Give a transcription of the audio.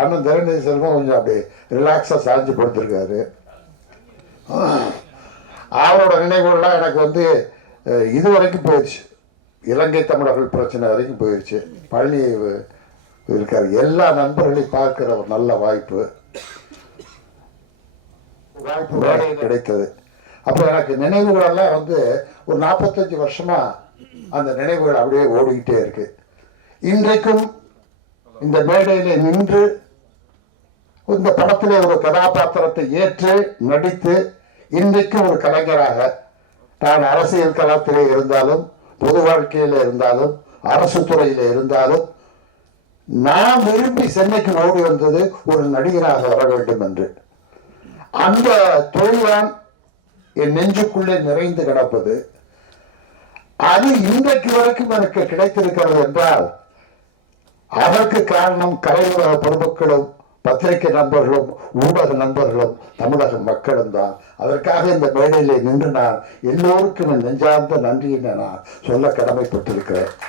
அண்ணன் தரணிதி செல்வம் கொஞ்சம் அப்படி ரிலாக்ஸாக சாஞ்சு படுத்திருக்காரு. அவரோட நினைவுகள்லாம் எனக்கு வந்து இது வரைக்கும் போயிடுச்சு. இலங்கை தமிழர்கள் பிரச்சனை வரைக்கும் போயிடுச்சு. பழனி இருக்கார். எல்லா நண்பர்களையும் பார்க்குற ஒரு நல்ல வாய்ப்பு கிடைத்தது. அப்புறம் எனக்கு நினைவுகளெல்லாம் வந்து ஒரு 45 வருஷமா அந்த நினைவுகள் அப்படியே ஓடிக்கிட்டே இருக்கு. இன்றைக்கும் இந்த மேடையில் நின்று இந்த படத்திலே ஒரு கதாபாத்திரத்தை ஏற்று நடித்து இன்றைக்கும் ஒரு கலைஞராக நான் அரசியல் களத்திலே இருந்தாலும் பொது வாழ்க்கையில் இருந்தாலும் அரசு துறையில் இருந்தாலும் நான் விரும்பி சென்னைக்கு ஓடி வந்தது ஒரு நடிகராக வர வேண்டும் என்று. அந்த தொழில்தான் என் நெஞ்சுக்குள்ளே நிறைந்து கிடப்பது. அது இன்றைக்கு வரைக்கும் எனக்கு கிடைத்திருக்கிறது என்றால் அதற்கு காரணம் கலையுலக பொதுமக்களும் பத்திரிகை நண்பர்களும் ஊடக நண்பர்களும் தமிழக மக்களும் தான். அதற்காக இந்த மேடையிலே நின்று நான் எல்லோருக்கும் நெஞ்சார்ந்த நன்றியை நான் சொல்ல கடமைப்பட்டிருக்கிறேன்.